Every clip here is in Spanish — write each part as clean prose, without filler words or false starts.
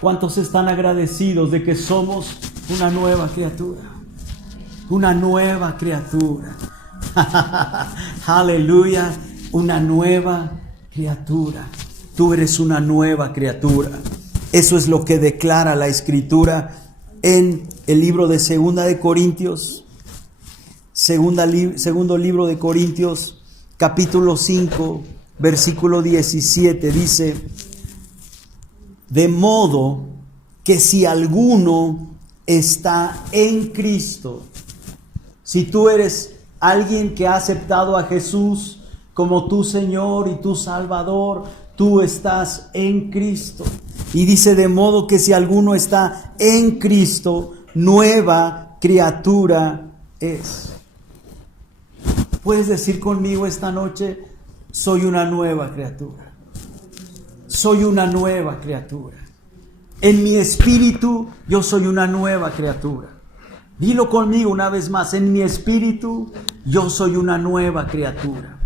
¿Cuántos están agradecidos de que somos una nueva criatura? Una nueva criatura. Aleluya, una nueva criatura. Tú eres una nueva criatura. Eso es lo que declara la Escritura en el libro de Segunda de Corintios. Segundo libro de Corintios, capítulo 5, versículo 17, dice: de modo que si alguno está en Cristo, si tú eres alguien que ha aceptado a Jesús como tu Señor y tu Salvador, tú estás en Cristo. Y dice: de modo que si alguno está en Cristo, nueva criatura es. ¿Puedes decir conmigo esta noche: soy una nueva criatura? Soy una nueva criatura. En mi espíritu yo soy una nueva criatura. Dilo conmigo una vez más: en mi espíritu yo soy una nueva criatura.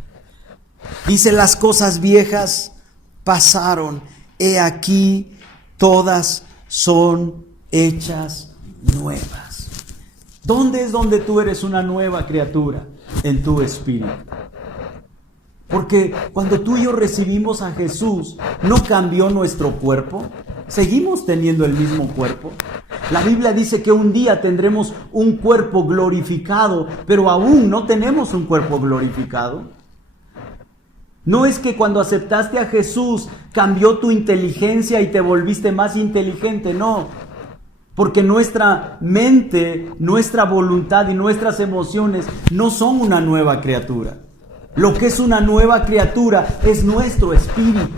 Dice: las cosas viejas pasaron, he aquí todas son hechas nuevas. ¿Dónde es donde tú eres una nueva criatura? En tu espíritu. Porque cuando tú y yo recibimos a Jesús, no cambió nuestro cuerpo. Seguimos teniendo el mismo cuerpo. La Biblia dice que un día tendremos un cuerpo glorificado, pero aún no tenemos un cuerpo glorificado. No es que cuando aceptaste a Jesús cambió tu inteligencia y te volviste más inteligente, no. Porque nuestra mente, nuestra voluntad y nuestras emociones no son una nueva criatura. Lo que es una nueva criatura es nuestro espíritu.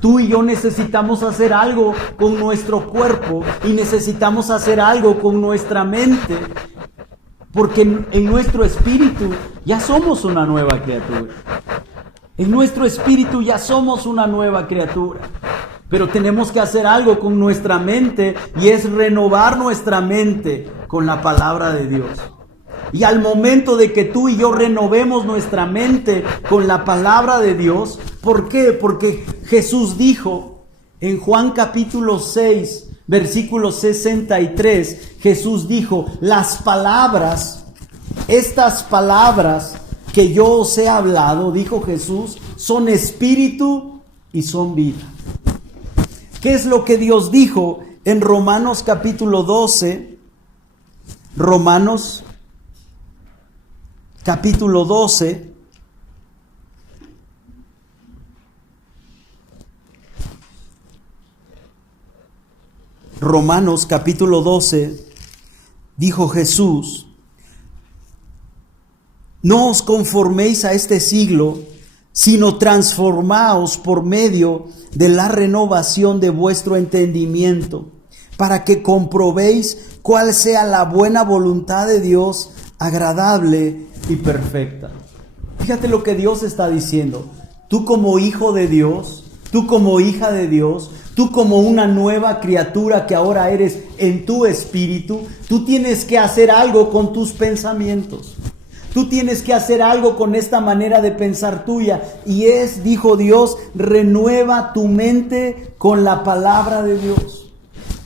Tú y yo necesitamos hacer algo con nuestro cuerpo y necesitamos hacer algo con nuestra mente. Porque en nuestro espíritu ya somos una nueva criatura. En nuestro espíritu ya somos una nueva criatura. Pero tenemos que hacer algo con nuestra mente, y es renovar nuestra mente con la palabra de Dios. Y al momento de que tú y yo renovemos nuestra mente con la palabra de Dios, ¿por qué? Porque Jesús dijo en Juan capítulo 6, versículo 63, Jesús dijo: las palabras, estas palabras que yo os he hablado, dijo Jesús, son espíritu y son vida. ¿Qué es lo que Dios dijo en Romanos capítulo 12? Romanos capítulo 12. Romanos capítulo 12, dijo Jesús: no os conforméis a este siglo, sino transformaos por medio de la renovación de vuestro entendimiento, para que comprobéis cuál sea la buena voluntad de Dios, agradable y perfecta. Fíjate lo que Dios está diciendo. Tú como hijo de Dios, tú como hija de Dios, tú como una nueva criatura que ahora eres en tu espíritu, tú tienes que hacer algo con tus pensamientos. Tú tienes que hacer algo con esta manera de pensar tuya. Y es, dijo Dios, renueva tu mente con la palabra de Dios.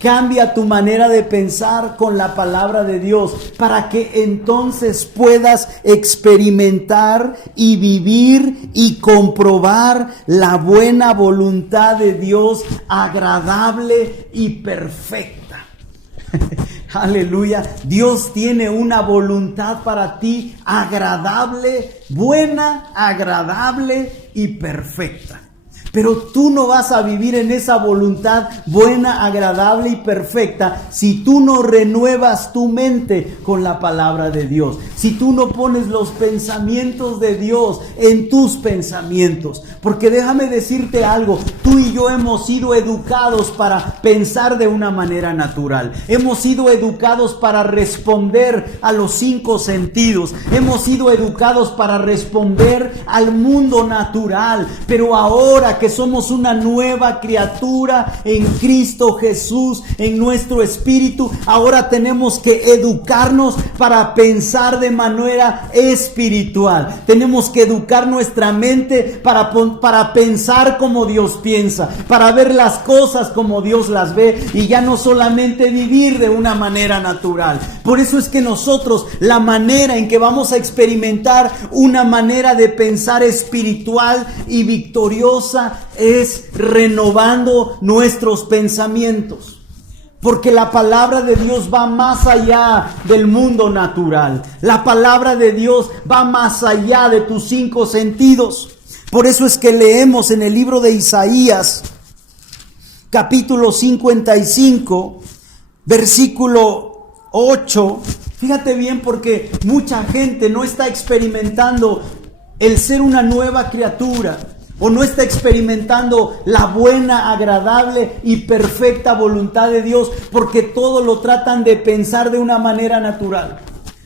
Cambia tu manera de pensar con la palabra de Dios, para que entonces puedas experimentar y vivir y comprobar la buena voluntad de Dios, agradable y perfecta. Aleluya. Dios tiene una voluntad para ti agradable, buena, agradable y perfecta. Pero tú no vas a vivir en esa voluntad buena, agradable y perfecta si tú no renuevas tu mente con la palabra de Dios. Si tú no pones los pensamientos de Dios en tus pensamientos. Porque déjame decirte algo, tú y yo hemos sido educados para pensar de una manera natural. Hemos sido educados para responder a los 5 sentidos. Hemos sido educados para responder al mundo natural. Pero ahora que que somos una nueva criatura en Cristo Jesús, en nuestro espíritu, ahora tenemos que educarnos para pensar de manera espiritual. Tenemos que educar nuestra mente para pensar como Dios piensa, para ver las cosas como Dios las ve y ya no solamente vivir de una manera natural. Por eso es que nosotros, la manera en que vamos a experimentar una manera de pensar espiritual y victoriosa es renovando nuestros pensamientos. Porque la palabra de Dios va más allá del mundo natural. La palabra de Dios va más allá de tus 5 sentidos. Por eso es que leemos en el libro de Isaías, capítulo 55, versículo 8. Fíjate bien, porque mucha gente no está experimentando el ser una nueva criatura, o no está experimentando la buena, agradable y perfecta voluntad de Dios, porque todo lo tratan de pensar de una manera natural.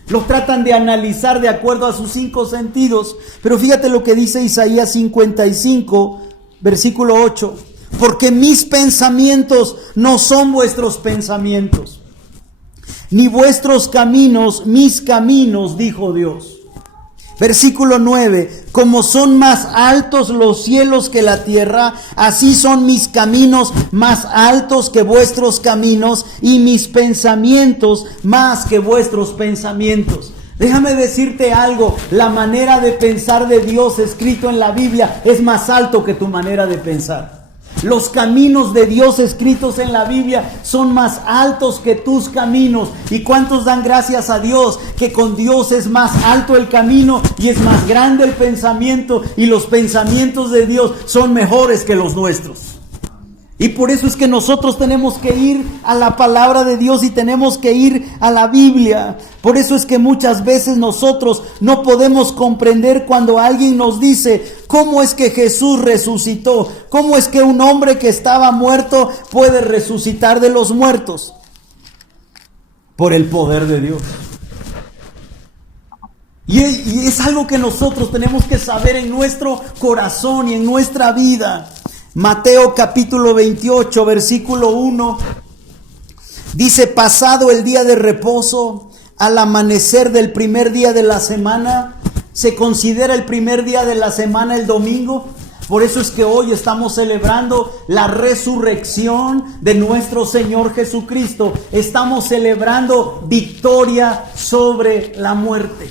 Lo tratan de analizar de acuerdo a sus 5 sentidos. Pero fíjate lo que dice Isaías 55, versículo 8. Porque mis pensamientos no son vuestros pensamientos, ni vuestros caminos mis caminos, dijo Dios. Versículo 9, como son más altos los cielos que la tierra, así son mis caminos más altos que vuestros caminos y mis pensamientos más que vuestros pensamientos. Déjame decirte algo, la manera de pensar de Dios escrito en la Biblia es más alto que tu manera de pensar. Los caminos de Dios escritos en la Biblia son más altos que tus caminos. ¿Y cuántos dan gracias a Dios que con Dios es más alto el camino y es más grande el pensamiento, y los pensamientos de Dios son mejores que los nuestros? Y por eso es que nosotros tenemos que ir a la palabra de Dios y tenemos que ir a la Biblia. Por eso es que muchas veces nosotros no podemos comprender cuando alguien nos dice: ¿cómo es que Jesús resucitó? ¿Cómo es que un hombre que estaba muerto puede resucitar de los muertos? Por el poder de Dios. Y es algo que nosotros tenemos que saber en nuestro corazón y en nuestra vida. Mateo capítulo 28, versículo 1, dice: pasado el día de reposo, al amanecer del primer día de la semana, se considera el primer día de la semana el domingo. Por eso es que hoy estamos celebrando la resurrección de nuestro Señor Jesucristo. Estamos celebrando victoria sobre la muerte.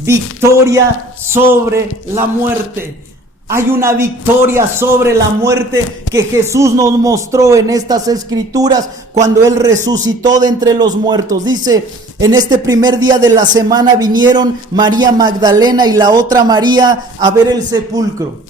Victoria sobre la muerte. Hay una victoria sobre la muerte que Jesús nos mostró en estas escrituras cuando Él resucitó de entre los muertos. Dice: en este primer día de la semana vinieron María Magdalena y la otra María a ver el sepulcro.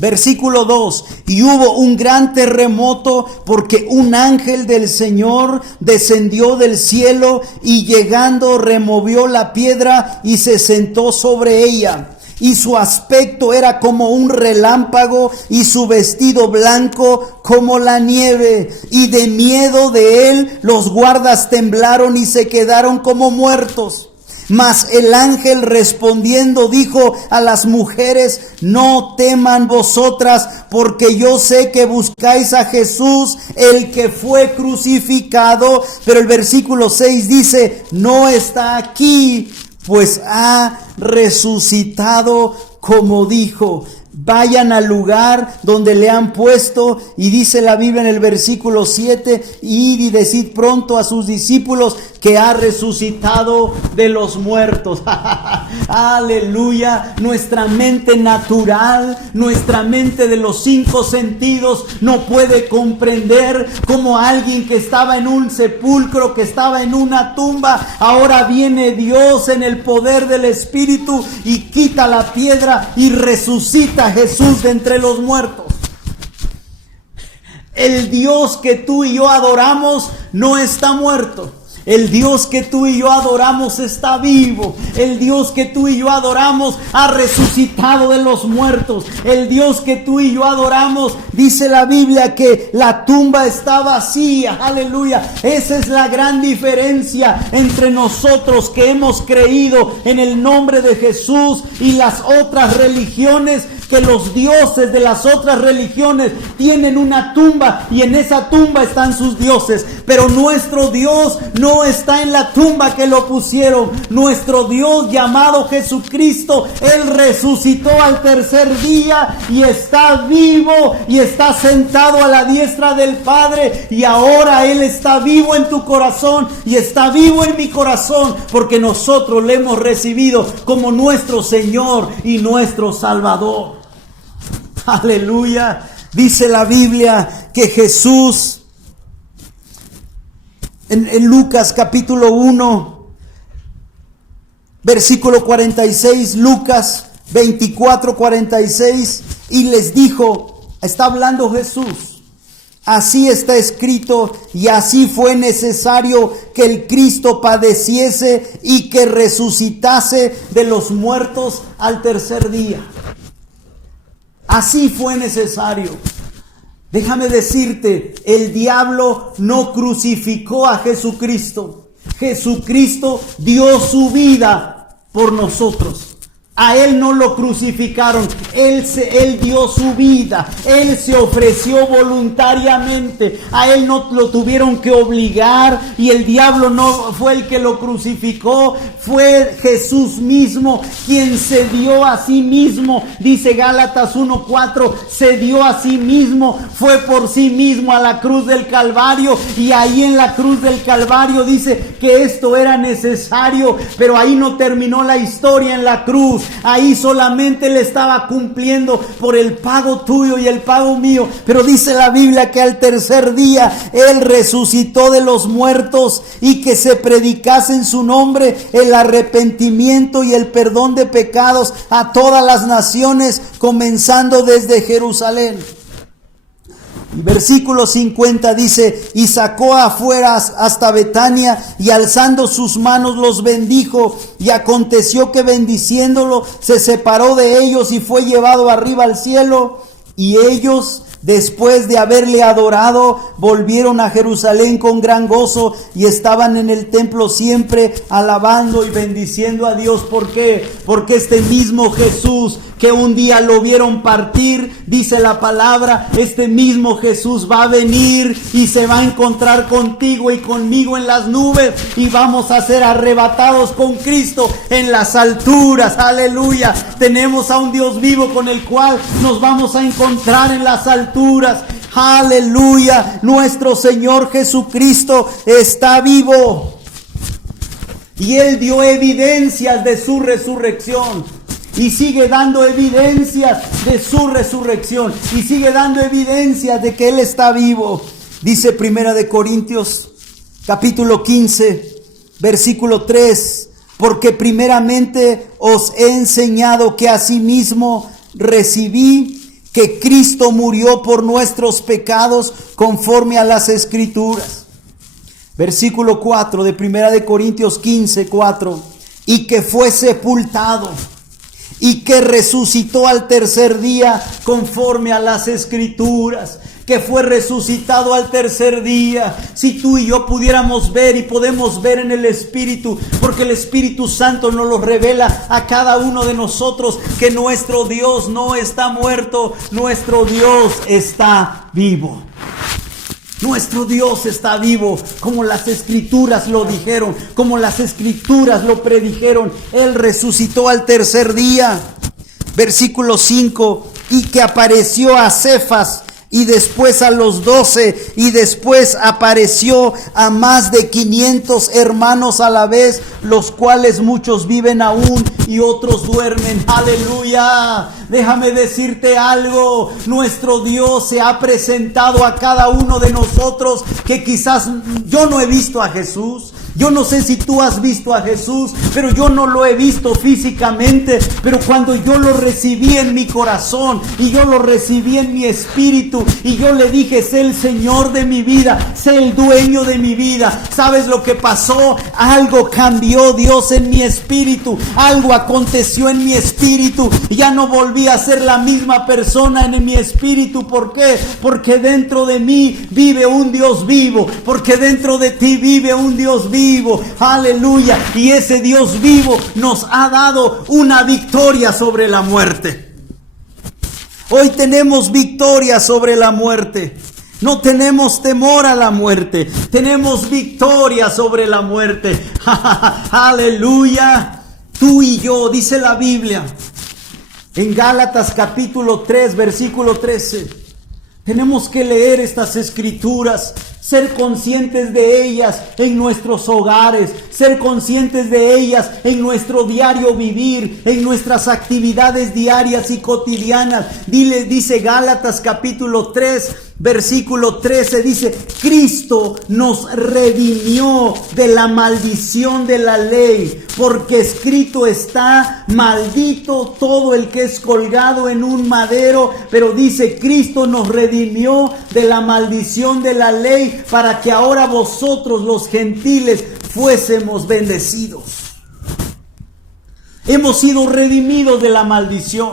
Versículo 2, y hubo un gran terremoto porque un ángel del Señor descendió del cielo y llegando removió la piedra y se sentó sobre ella. Y su aspecto era como un relámpago y su vestido blanco como la nieve. Y de miedo de él los guardas temblaron y se quedaron como muertos. Mas el ángel respondiendo dijo a las mujeres: no teman vosotras, porque yo sé que buscáis a Jesús, el que fue crucificado. Pero el versículo 6 dice: no está aquí, pues ha resucitado como dijo. Vayan al lugar donde le han puesto, y dice la Biblia en el versículo 7, id y decid pronto a sus discípulos que ha resucitado de los muertos. Aleluya. Nuestra mente natural, nuestra mente de los 5 sentidos no puede comprender cómo alguien que estaba en un sepulcro, que estaba en una tumba, ahora viene Dios en el poder del Espíritu y quita la piedra y resucita a Jesús de entre los muertos. El Dios que tú y yo adoramos no está muerto. El Dios que tú y yo adoramos está vivo. El Dios que tú y yo adoramos ha resucitado de los muertos. El Dios que tú y yo adoramos, dice la Biblia que la tumba está vacía. Aleluya. Esa es la gran diferencia entre nosotros que hemos creído en el nombre de Jesús y las otras religiones, que los dioses de las otras religiones tienen una tumba y en esa tumba están sus dioses. Pero nuestro Dios no está en la tumba que lo pusieron. Nuestro Dios llamado Jesucristo, Él resucitó al tercer día y está vivo y está sentado a la diestra del Padre. Y ahora Él está vivo en tu corazón y está vivo en mi corazón, porque nosotros le hemos recibido como nuestro Señor y nuestro Salvador. Aleluya. Dice la Biblia que Jesús en Lucas capítulo 1 versículo 46, Lucas 24:46, y les dijo, está hablando Jesús: así está escrito, y así fue necesario que el Cristo padeciese y que resucitase de los muertos al tercer día. Así fue necesario. Déjame decirte, el diablo no crucificó a Jesucristo. Jesucristo dio su vida por nosotros. A Él no lo crucificaron, Él dio su vida, Él se ofreció voluntariamente, a Él no lo tuvieron que obligar y el diablo no fue el que lo crucificó, fue Jesús mismo quien se dio a sí mismo. Dice Gálatas 1:4, se dio a sí mismo, fue por sí mismo a la cruz del Calvario, y ahí en la cruz del Calvario dice que esto era necesario, pero ahí no terminó la historia en la cruz. Ahí solamente Él estaba cumpliendo por el pago tuyo y el pago mío. Pero dice la Biblia que al tercer día Él resucitó de los muertos, y que se predicase en su nombre el arrepentimiento y el perdón de pecados a todas las naciones, comenzando desde Jerusalén. Y versículo 50 dice: y sacó afuera hasta Betania, y alzando sus manos los bendijo, y aconteció que bendiciéndolo se separó de ellos y fue llevado arriba al cielo. Y ellos, después de haberle adorado, volvieron a Jerusalén con gran gozo, y estaban en el templo siempre alabando y bendiciendo a Dios. ¿Por qué? Porque este mismo Jesús que un día lo vieron partir, dice la palabra, este mismo Jesús va a venir y se va a encontrar contigo y conmigo en las nubes, y vamos a ser arrebatados con Cristo en las alturas. Aleluya. Tenemos a un Dios vivo con el cual nos vamos a encontrar en las alturas. Aleluya. Nuestro Señor Jesucristo está vivo y Él dio evidencias de su resurrección. Y sigue dando evidencias de su resurrección. Y sigue dando evidencias de que Él está vivo. Dice Primera de Corintios, capítulo 15, versículo 3. Porque primeramente os he enseñado que asimismo recibí que Cristo murió por nuestros pecados conforme a las Escrituras. Versículo 4 de Primera de Corintios 15, 4. Y que fue sepultado, y que resucitó al tercer día conforme a las Escrituras. Que fue resucitado al tercer día. Si tú y yo pudiéramos ver, y podemos ver en el Espíritu, porque el Espíritu Santo nos lo revela a cada uno de nosotros, que nuestro Dios no está muerto, nuestro Dios está vivo. Nuestro Dios está vivo, como las Escrituras lo dijeron, como las Escrituras lo predijeron. Él resucitó al tercer día. Versículo 5, y que apareció a Cefas, y después a los 12, y después apareció a más de 500 hermanos a la vez, los cuales muchos viven aún y otros duermen. Aleluya. Déjame decirte algo, nuestro Dios se ha presentado a cada uno de nosotros, que quizás yo no he visto a Jesús. Yo no sé si tú has visto a Jesús, pero yo no lo he visto físicamente. Pero cuando yo lo recibí en mi corazón y yo lo recibí en mi espíritu, y yo le dije: sé el Señor de mi vida, sé el dueño de mi vida. ¿Sabes lo que pasó? Algo cambió Dios en mi espíritu, algo aconteció en mi espíritu. Ya no volví a ser la misma persona en mi espíritu. ¿Por qué? Porque dentro de mí vive un Dios vivo, porque dentro de ti vive un Dios vivo. Aleluya. Y ese Dios vivo nos ha dado una victoria sobre la muerte. Hoy tenemos victoria sobre la muerte. No tenemos temor a la muerte. Tenemos victoria sobre la muerte. Aleluya. Tú y yo, dice la Biblia. En Gálatas capítulo 3, versículo 13. Tenemos que leer estas escrituras, ser conscientes de ellas en nuestros hogares, ser conscientes de ellas en nuestro diario vivir, en nuestras actividades diarias y cotidianas. Dice Gálatas capítulo 3, versículo 13, dice: Cristo nos redimió de la maldición de la ley, porque escrito está: maldito todo el que es colgado en un madero. Pero dice: Cristo nos redimió de la maldición de la ley, para que ahora vosotros los gentiles fuésemos bendecidos. Hemos sido redimidos de la maldición.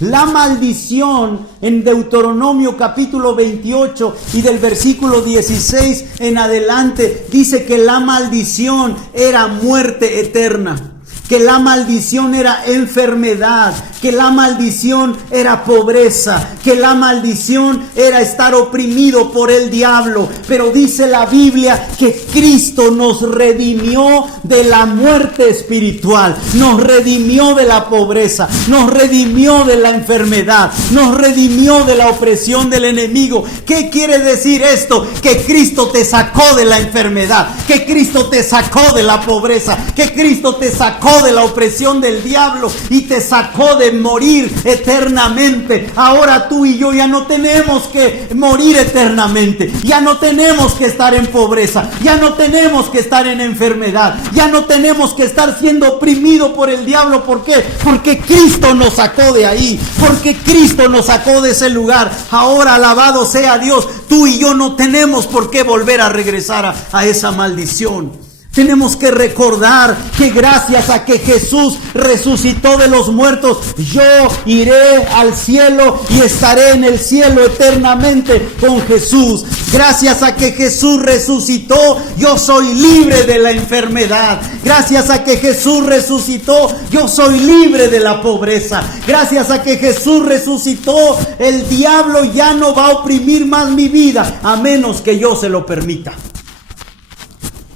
La maldición en Deuteronomio capítulo 28 y del versículo 16 en adelante dice que la maldición era muerte eterna, que la maldición era enfermedad, que la maldición era pobreza, que la maldición era estar oprimido por el diablo. Pero dice la Biblia que Cristo nos redimió de la muerte espiritual, nos redimió de la pobreza, nos redimió de la enfermedad, nos redimió de la opresión del enemigo. ¿Qué quiere decir esto? Que Cristo te sacó de la enfermedad, que Cristo te sacó de la pobreza, que Cristo te sacó de la opresión del diablo y te sacó de morir eternamente. Ahora tú y yo ya no tenemos que morir eternamente, ya no tenemos que estar en pobreza, ya no tenemos que estar en enfermedad, ya no tenemos que estar siendo oprimido por el diablo. ¿Por qué? Porque Cristo nos sacó de ahí, porque Cristo nos sacó de ese lugar. Ahora, alabado sea Dios, tú y yo no tenemos por qué volver a regresar a esa maldición. Tenemos que recordar que gracias a que Jesús resucitó de los muertos, yo iré al cielo y estaré en el cielo eternamente con Jesús. Gracias a que Jesús resucitó, yo soy libre de la enfermedad. Gracias a que Jesús resucitó, yo soy libre de la pobreza. Gracias a que Jesús resucitó, el diablo ya no va a oprimir más mi vida, a menos que yo se lo permita.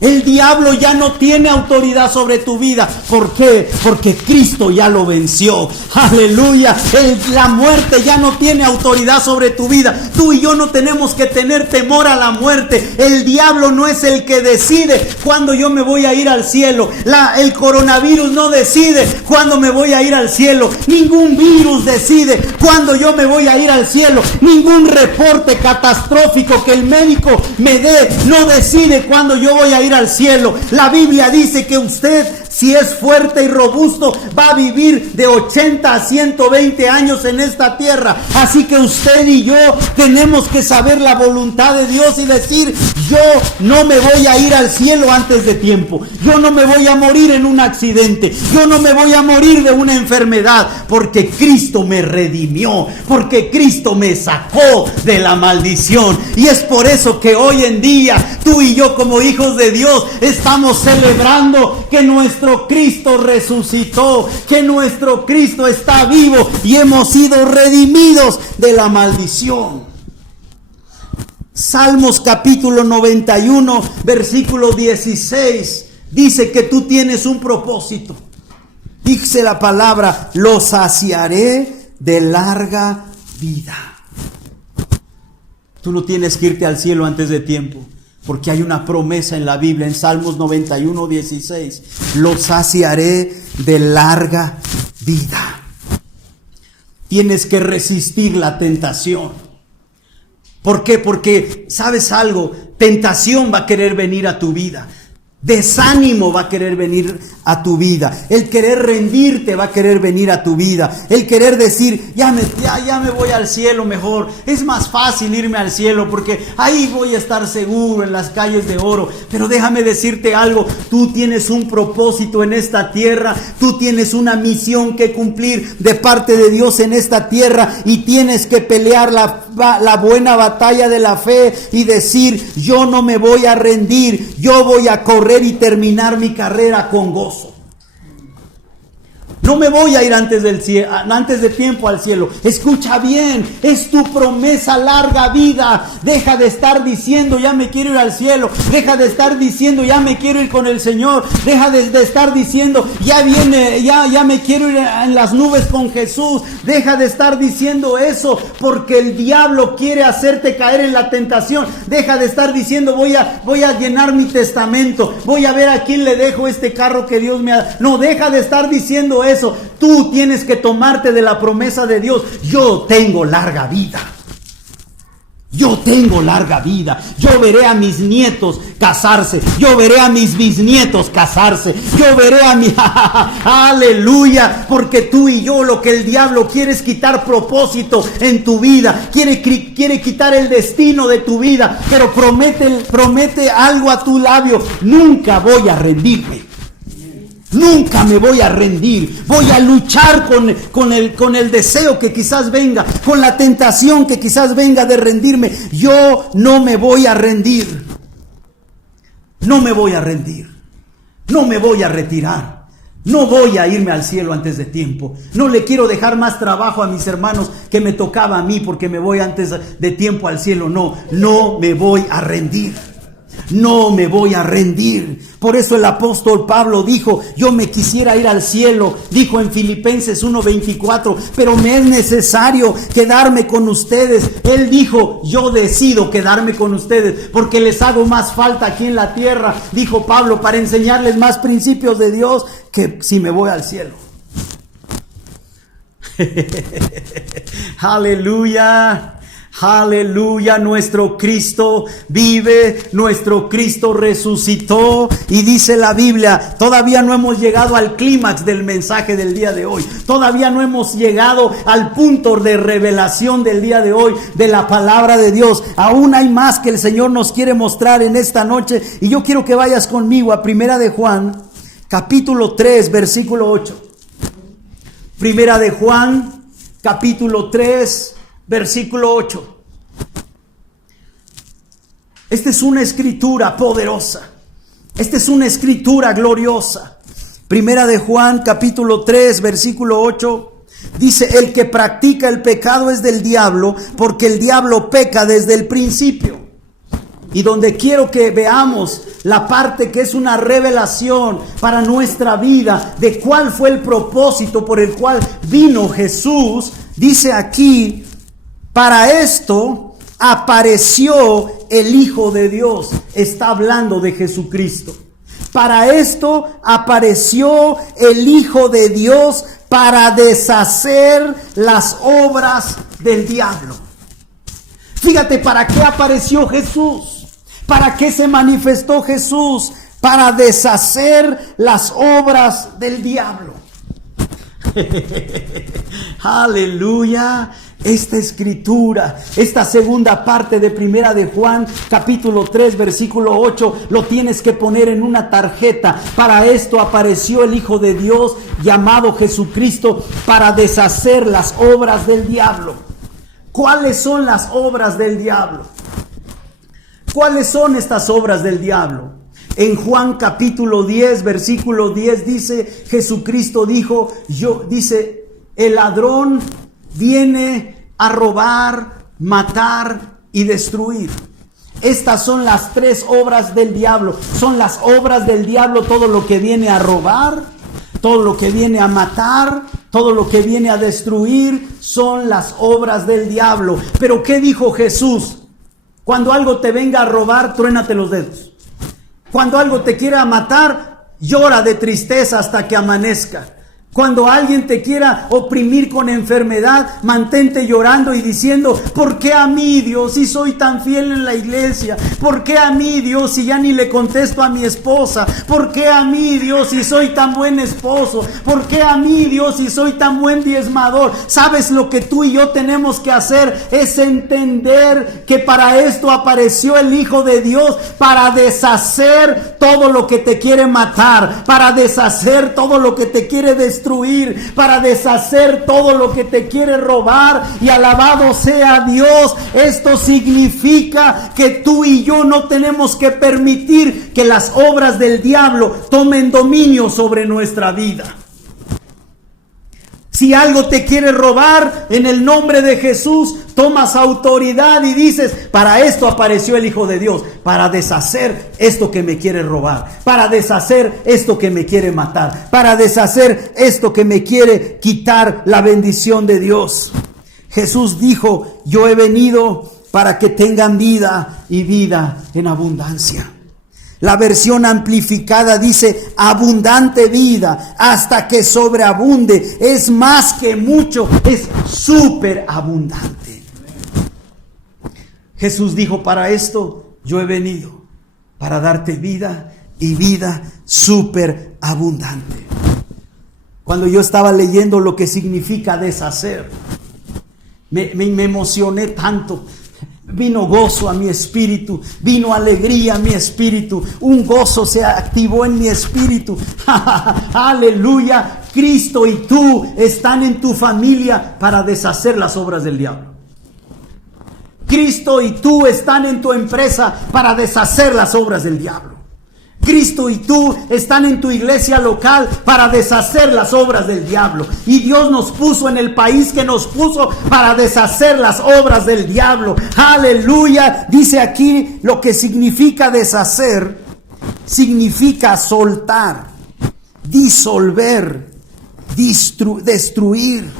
El diablo ya no tiene autoridad sobre tu vida. ¿Por qué? Porque Cristo ya lo venció. Aleluya. La muerte ya no tiene autoridad sobre tu vida. Tú y yo no tenemos que tener temor a la muerte. El diablo no es el que decide cuándo yo me voy a ir al cielo. El coronavirus no decide cuándo me voy a ir al cielo. Ningún virus decide cuándo yo me voy a ir al cielo. Ningún reporte catastrófico que el médico me dé no decide cuándo yo voy a ir al cielo. La Biblia dice que usted, si es fuerte y robusto, va a vivir de 80 a 120 años en esta tierra. Así que usted y yo tenemos que saber la voluntad de Dios y decir: yo no me voy a ir al cielo antes de tiempo. Yo no me voy a morir en un accidente. Yo no me voy a morir de una enfermedad, porque Cristo me redimió, porque Cristo me sacó de la maldición. Y es por eso que hoy en día tú y yo, como hijos de Dios, estamos celebrando que nuestro Cristo resucitó, que nuestro Cristo está vivo y hemos sido redimidos de la maldición. Salmos capítulo 91, versículo 16, dice que tú tienes un propósito. Dice la palabra: lo saciaré de larga vida. Tú no tienes que irte al cielo antes de tiempo, porque hay una promesa en la Biblia, en Salmos 91, 16. Lo saciaré de larga vida. Tienes que resistir la tentación. ¿Por qué? Porque, ¿sabes algo? Tentación va a querer venir a tu vida. Desánimo va a querer venir a tu vida. El querer rendirte va a querer venir a tu vida. El querer decir: ya me voy al cielo mejor. Es más fácil irme al cielo porque ahí voy a estar seguro en las calles de oro. Pero déjame decirte algo. Tú tienes un propósito en esta tierra. Tú tienes una misión que cumplir de parte de Dios en esta tierra. Y tienes que pelear la buena batalla de la fe y decir: yo no me voy a rendir. Yo voy a correr y terminar mi carrera con gozo. No me voy a ir antes de tiempo al cielo. Escucha bien, es tu promesa larga vida. Deja de estar diciendo ya me quiero ir al cielo. Deja de estar diciendo ya me quiero ir con el Señor. Deja de estar diciendo ya me quiero ir en las nubes con Jesús. Deja de estar diciendo eso porque el diablo quiere hacerte caer en la tentación. Deja de estar diciendo voy a llenar mi testamento. Voy a ver a quién le dejo este carro que Dios me ha dado. No, deja de estar diciendo eso. Tú tienes que tomarte de la promesa de Dios. Yo tengo larga vida. Yo tengo larga vida. Yo veré a mis nietos casarse. Yo veré a mis bisnietos casarse. Yo veré a mi... ¡Aleluya! Porque tú y yo lo que el diablo quiere es quitar propósito en tu vida. Quiere quitar el destino de tu vida. Pero promete algo a tu labio. Nunca voy a rendirme. Nunca me voy a rendir. Voy a luchar con el deseo que quizás venga, con la tentación que quizás venga de rendirme. Yo no me voy a rendir. No me voy a rendir. No me voy a retirar. No voy a irme al cielo antes de tiempo. No le quiero dejar más trabajo a mis hermanos que me tocaba a mí porque me voy antes de tiempo al cielo. No me voy a rendir. No me voy a rendir. Por eso el apóstol Pablo dijo, yo me quisiera ir al cielo, dijo en Filipenses 1:24, pero me es necesario quedarme con ustedes. Él dijo, yo decido quedarme con ustedes porque les hago más falta aquí en la tierra, dijo Pablo, para enseñarles más principios de Dios que si me voy al cielo. Aleluya. Aleluya, nuestro Cristo vive, nuestro Cristo resucitó y dice la Biblia, todavía no hemos llegado al clímax del mensaje del día de hoy, todavía no hemos llegado al punto de revelación del día de hoy de la palabra de Dios. Aún hay más que el Señor nos quiere mostrar en esta noche y yo quiero que vayas conmigo a Primera de Juan, capítulo 3, versículo 8. Primera de Juan, capítulo 3, versículo 8. Esta es una escritura poderosa. Esta es una escritura gloriosa. Primera de Juan, capítulo 3, versículo 8. Dice, el que practica el pecado es del diablo, porque el diablo peca desde el principio. Y donde quiero que veamos la parte que es una revelación para nuestra vida de cuál fue el propósito por el cual vino Jesús, dice aquí, para esto apareció el Hijo de Dios. Está hablando de Jesucristo. Para esto apareció el Hijo de Dios para deshacer las obras del diablo. Fíjate, ¿para qué apareció Jesús? ¿Para qué se manifestó Jesús? Para deshacer las obras del diablo. Aleluya. Esta escritura, esta segunda parte de Primera de Juan, capítulo 3, versículo 8, lo tienes que poner en una tarjeta. Para esto apareció el Hijo de Dios llamado Jesucristo para deshacer las obras del diablo. ¿Cuáles son las obras del diablo? ¿Cuáles son estas obras del diablo? En Juan capítulo 10, versículo 10 dice, Jesucristo dijo, el ladrón viene a robar, matar y destruir. Estas son las tres obras del diablo. Son las obras del diablo todo lo que viene a robar, todo lo que viene a matar, todo lo que viene a destruir, son las obras del diablo. Pero ¿qué dijo Jesús? Cuando algo te venga a robar, truénate los dedos. Cuando algo te quiera matar, llora de tristeza hasta que amanezca. Cuando alguien te quiera oprimir con enfermedad, mantente llorando y diciendo, ¿por qué a mí, Dios, si soy tan fiel en la iglesia? ¿Por qué a mí, Dios, si ya ni le contesto a mi esposa? ¿Por qué a mí, Dios, si soy tan buen esposo? ¿Por qué a mí, Dios, si soy tan buen diezmador? ¿Sabes lo que tú y yo tenemos que hacer? Es entender que para esto apareció el Hijo de Dios, para deshacer todo lo que te quiere matar, para deshacer todo lo que te quiere destruir, para deshacer todo lo que te quiere robar. Y alabado sea Dios. Esto significa que tú y yo no tenemos que permitir que las obras del diablo tomen dominio sobre nuestra vida. Si algo te quiere robar, en el nombre de Jesús, tomas autoridad y dices, para esto apareció el Hijo de Dios, para deshacer esto que me quiere robar, para deshacer esto que me quiere matar, para deshacer esto que me quiere quitar la bendición de Dios. Jesús dijo, yo he venido para que tengan vida y vida en abundancia. La versión amplificada dice abundante vida hasta que sobreabunde. Es más que mucho, es súper abundante. Jesús dijo, para esto yo he venido, para darte vida y vida súper abundante. Cuando yo estaba leyendo lo que significa deshacer, me emocioné tanto. Vino gozo a mi espíritu, vino alegría a mi espíritu, un gozo se activó en mi espíritu. Aleluya, Cristo y tú están en tu familia para deshacer las obras del diablo. Cristo y tú están en tu empresa para deshacer las obras del diablo. Cristo y tú están en tu iglesia local para deshacer las obras del diablo. Y Dios nos puso en el país que nos puso para deshacer las obras del diablo. Aleluya. Dice aquí lo que significa deshacer. Significa soltar, disolver, destruir.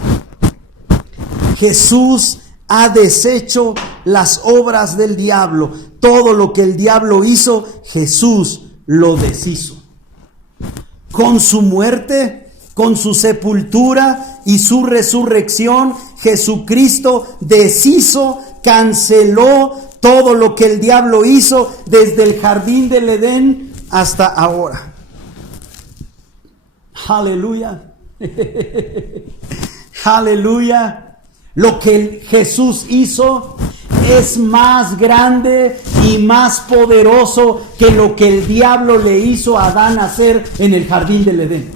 Jesús ha deshecho las obras del diablo. Todo lo que el diablo hizo, Jesús lo deshizo. Con su muerte, con su sepultura y su resurrección, Jesucristo deshizo, canceló todo lo que el diablo hizo desde el jardín del Edén hasta ahora. Aleluya. Aleluya. Lo que Jesús hizo es más grande y más poderoso que lo que el diablo le hizo a Adán hacer en el jardín del Edén.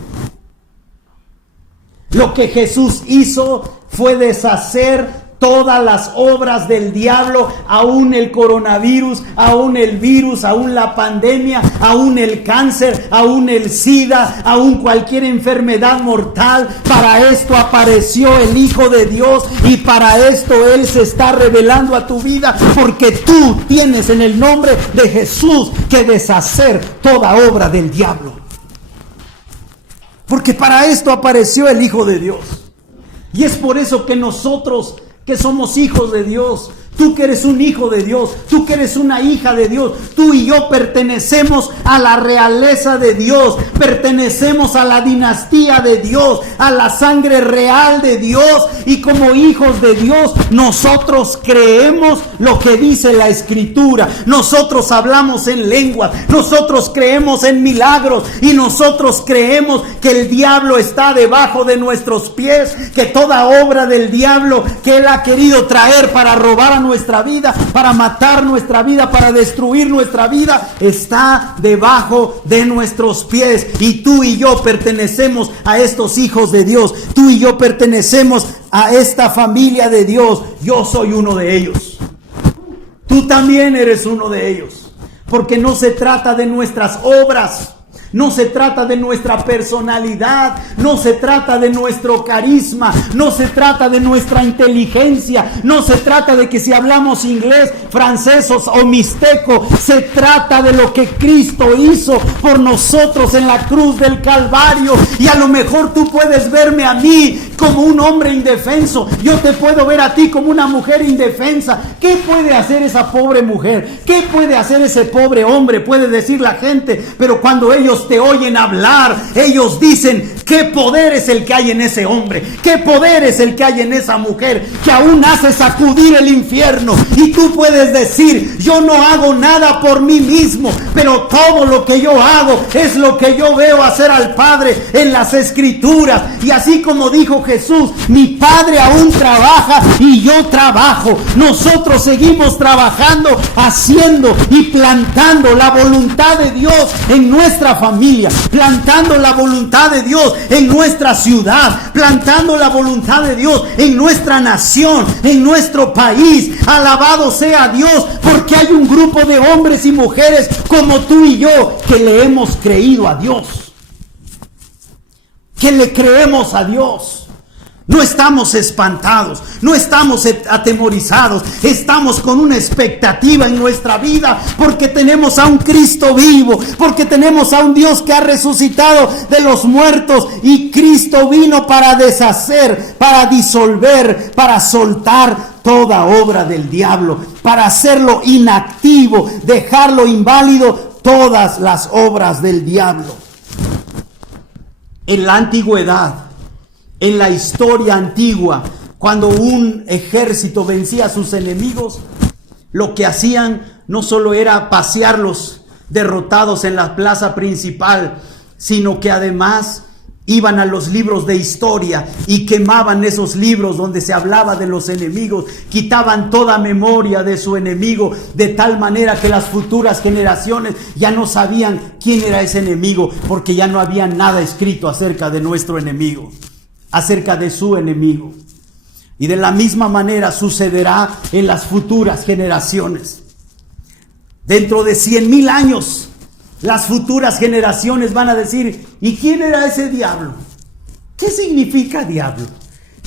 Lo que Jesús hizo fue deshacer todas las obras del diablo, aún el coronavirus, aún el virus, aún la pandemia, aún el cáncer, aún el SIDA, aún cualquier enfermedad mortal. Para esto apareció el Hijo de Dios y para esto Él se está revelando a tu vida, porque tú tienes en el nombre de Jesús que deshacer toda obra del diablo. Porque para esto apareció el Hijo de Dios. Y es por eso que nosotros, que somos hijos de Dios, tú que eres un hijo de Dios, tú que eres una hija de Dios, tú y yo pertenecemos a la realeza de Dios, pertenecemos a la dinastía de Dios, a la sangre real de Dios, y como hijos de Dios nosotros creemos lo que dice la Escritura, nosotros hablamos en lenguas, nosotros creemos en milagros y nosotros creemos que el diablo está debajo de nuestros pies, que toda obra del diablo que él ha querido traer para robar a nuestra vida, para matar nuestra vida, para destruir nuestra vida, está debajo de nuestros pies. Y tú y yo pertenecemos a estos hijos de Dios, tú y yo pertenecemos a esta familia de Dios. Yo soy uno de ellos, tú también eres uno de ellos, porque no se trata de nuestras obras, no se trata de nuestra personalidad, no se trata de nuestro carisma, no se trata de nuestra inteligencia, no se trata de que si hablamos inglés, francés o mixteco, se trata de lo que Cristo hizo por nosotros en la cruz del Calvario. Y a lo mejor tú puedes verme a mí como un hombre indefenso, yo te puedo ver a ti como una mujer indefensa. ¿Qué puede hacer esa pobre mujer? ¿Qué puede hacer ese pobre hombre? Puede decir la gente, pero cuando ellos te oyen hablar, ellos dicen: ¿qué poder es el que hay en ese hombre? ¿Qué poder es el que hay en esa mujer? Que aún hace sacudir el infierno. Y tú puedes decir: yo no hago nada por mí mismo, pero todo lo que yo hago es lo que yo veo hacer al Padre en las Escrituras. Y así como dijo Jesús: mi Padre aún trabaja y yo trabajo. Nosotros seguimos trabajando, haciendo y plantando la voluntad de Dios en nuestra familia, plantando la voluntad de Dios en nuestra ciudad, plantando la voluntad de Dios en nuestra nación, en nuestro país. Alabado sea Dios, porque hay un grupo de hombres y mujeres como tú y yo que le hemos creído a Dios, que le creemos a Dios. No estamos espantados, no estamos atemorizados, estamos con una expectativa en nuestra vida porque tenemos a un Cristo vivo, porque tenemos a un Dios que ha resucitado de los muertos y Cristo vino para deshacer, para disolver, para soltar toda obra del diablo, para hacerlo inactivo, dejarlo inválido todas las obras del diablo. En la antigüedad, en la historia antigua, cuando un ejército vencía a sus enemigos, lo que hacían no solo era pasearlos derrotados en la plaza principal, sino que además iban a los libros de historia y quemaban esos libros donde se hablaba de los enemigos, quitaban toda memoria de su enemigo, de tal manera que las futuras generaciones ya no sabían quién era ese enemigo, porque ya no había nada escrito acerca de nuestro enemigo, acerca de su enemigo. Y de la misma manera sucederá en las futuras generaciones. Dentro de 100,000 años, las futuras generaciones van a decir: ¿y quién era ese diablo? ¿Qué significa diablo?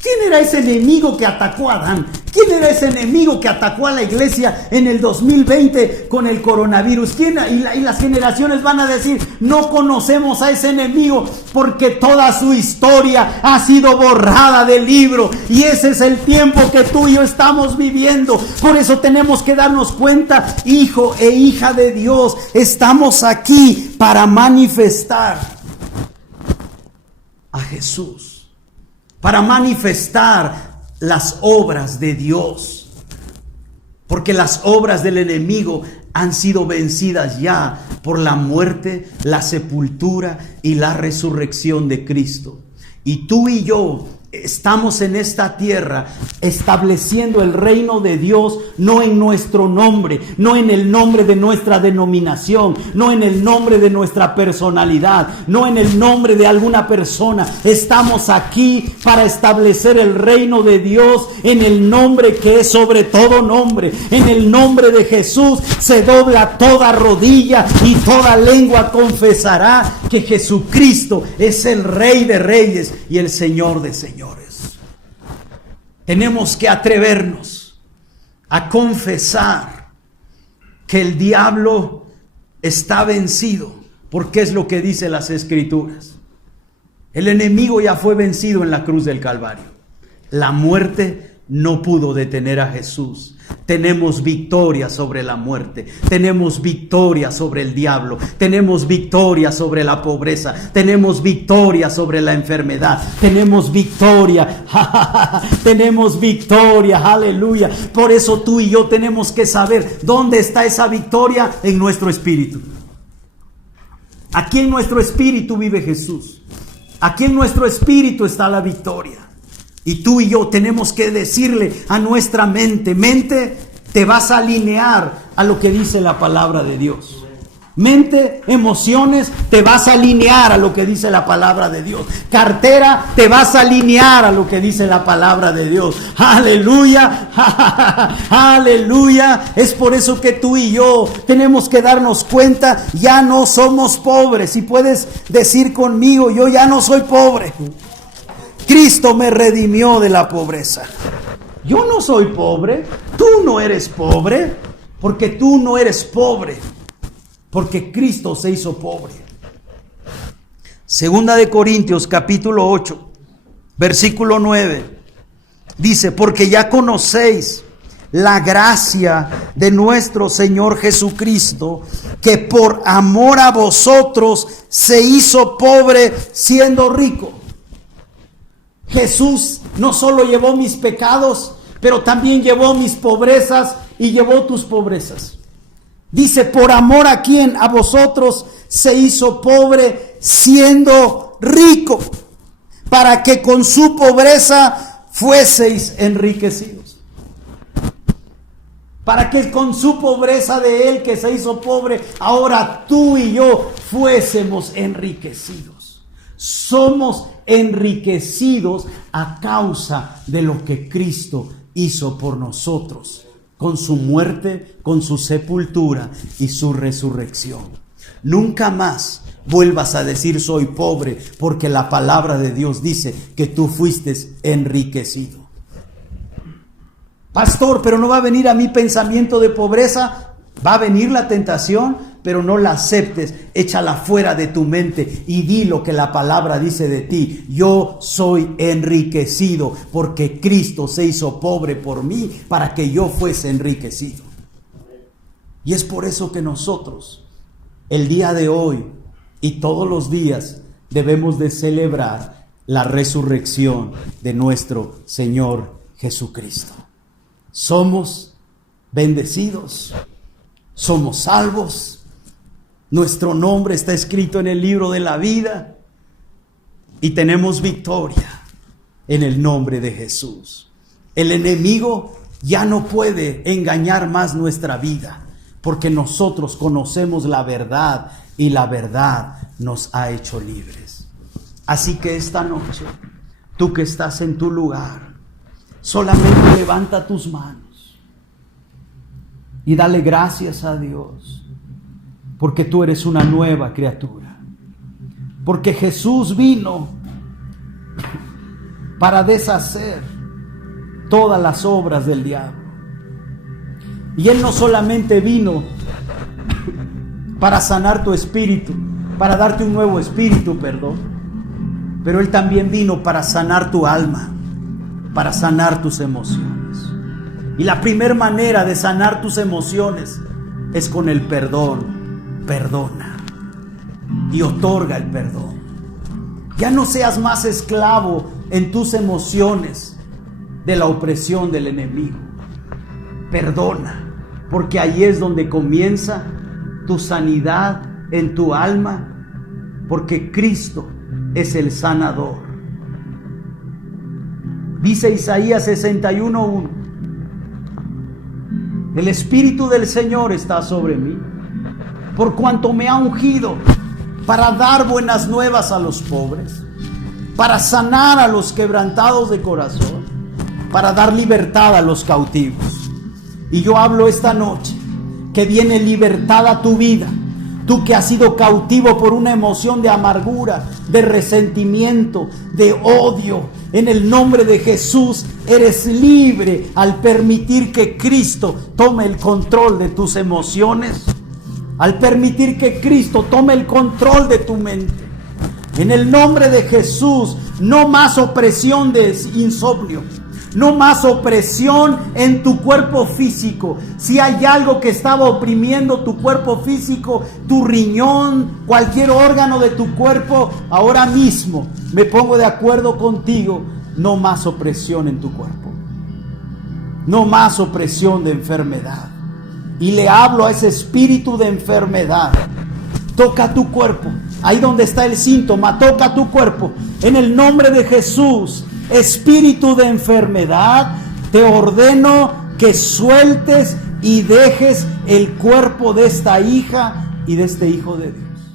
¿Quién era ese enemigo que atacó a Adán? ¿Quién era ese enemigo que atacó a la iglesia en el 2020 con el coronavirus? Y las generaciones van a decir: no conocemos a ese enemigo porque toda su historia ha sido borrada del libro. Y ese es el tiempo que tú y yo estamos viviendo. Por eso tenemos que darnos cuenta, hijo e hija de Dios, estamos aquí para manifestar a Jesús, para manifestar las obras de Dios, porque las obras del enemigo han sido vencidas ya por la muerte, la sepultura y la resurrección de Cristo. Y tú y yo estamos en esta tierra estableciendo el reino de Dios, no en nuestro nombre, no en el nombre de nuestra denominación, no en el nombre de nuestra personalidad, no en el nombre de alguna persona. Estamos aquí para establecer el reino de Dios en el nombre que es sobre todo nombre. En el nombre de Jesús se dobla toda rodilla y toda lengua confesará que Jesucristo es el Rey de Reyes y el Señor de Señores. Tenemos que atrevernos a confesar que el diablo está vencido, porque es lo que dice las Escrituras. El enemigo ya fue vencido en la cruz del Calvario. La muerte no pudo detener a Jesús. Tenemos victoria sobre la muerte, tenemos victoria sobre el diablo, tenemos victoria sobre la pobreza, tenemos victoria sobre la enfermedad, tenemos victoria, tenemos victoria, aleluya. Por eso tú y yo tenemos que saber dónde está esa victoria: en nuestro espíritu. Aquí en nuestro espíritu vive Jesús, aquí en nuestro espíritu está la victoria. Y tú y yo tenemos que decirle a nuestra mente: mente, te vas a alinear a lo que dice la palabra de Dios. Mente, emociones, te vas a alinear a lo que dice la palabra de Dios. Cartera, te vas a alinear a lo que dice la palabra de Dios. Aleluya, aleluya. Es por eso que tú y yo tenemos que darnos cuenta: ya no somos pobres. Si puedes decir conmigo: yo ya no soy pobre. Cristo me redimió de la pobreza. Yo no soy pobre, tú no eres pobre, porque tú no eres pobre, porque Cristo se hizo pobre. Segunda de Corintios capítulo 8, versículo 9, dice: porque ya conocéis la gracia de nuestro Señor Jesucristo, que por amor a vosotros se hizo pobre siendo rico. Jesús no solo llevó mis pecados, pero también llevó mis pobrezas y llevó tus pobrezas. Dice: por amor a quién, a vosotros se hizo pobre siendo rico, para que con su pobreza fueseis enriquecidos. Para que con su pobreza de él que se hizo pobre, ahora tú y yo fuésemos enriquecidos. Somos enriquecidos a causa de lo que Cristo hizo por nosotros, con su muerte, con su sepultura y su resurrección. Nunca más vuelvas a decir soy pobre, porque la palabra de Dios dice que tú fuiste enriquecido. Pastor, pero no va a venir a mí pensamiento de pobreza. Va a venir la tentación, pero no la aceptes. Échala fuera de tu mente y di lo que la palabra dice de ti. Yo soy enriquecido porque Cristo se hizo pobre por mí para que yo fuese enriquecido. Y es por eso que nosotros, el día de hoy y todos los días, debemos de celebrar la resurrección de nuestro Señor Jesucristo. Somos bendecidos, somos salvos, nuestro nombre está escrito en el libro de la vida y tenemos victoria en el nombre de Jesús. El enemigo ya no puede engañar más nuestra vida, porque nosotros conocemos la verdad y la verdad nos ha hecho libres. Así que esta noche, tú que estás en tu lugar, solamente levanta tus manos y dale gracias a Dios, porque tú eres una nueva criatura. Porque Jesús vino para deshacer todas las obras del diablo. Y Él no solamente vino para sanar tu espíritu, para darte un nuevo espíritu, pero Él también vino para sanar tu alma, para sanar tus emociones. Y la primera manera de sanar tus emociones es con el perdón. Perdona y otorga el perdón. Ya no seas más esclavo en tus emociones de la opresión del enemigo. Perdona, porque ahí es donde comienza tu sanidad en tu alma, porque Cristo es el sanador. Dice Isaías 61:1: el Espíritu del Señor está sobre mí, por cuanto me ha ungido para dar buenas nuevas a los pobres, para sanar a los quebrantados de corazón, para dar libertad a los cautivos. Y yo hablo esta noche que viene libertad a tu vida. Tú que has sido cautivo por una emoción de amargura, de resentimiento, de odio, en el nombre de Jesús eres libre al permitir que Cristo tome el control de tus emociones, al permitir que Cristo tome el control de tu mente. En el nombre de Jesús, no más opresión de insomnio, no más opresión en tu cuerpo físico. Si hay algo que estaba oprimiendo tu cuerpo físico, tu riñón, cualquier órgano de tu cuerpo, ahora mismo me pongo de acuerdo contigo. No más opresión en tu cuerpo. No más opresión de enfermedad. Y le hablo a ese espíritu de enfermedad. Toca tu cuerpo. Ahí donde está el síntoma, toca tu cuerpo. En el nombre de Jesús. Espíritu de enfermedad, te ordeno que sueltes y dejes el cuerpo de esta hija y de este hijo de Dios.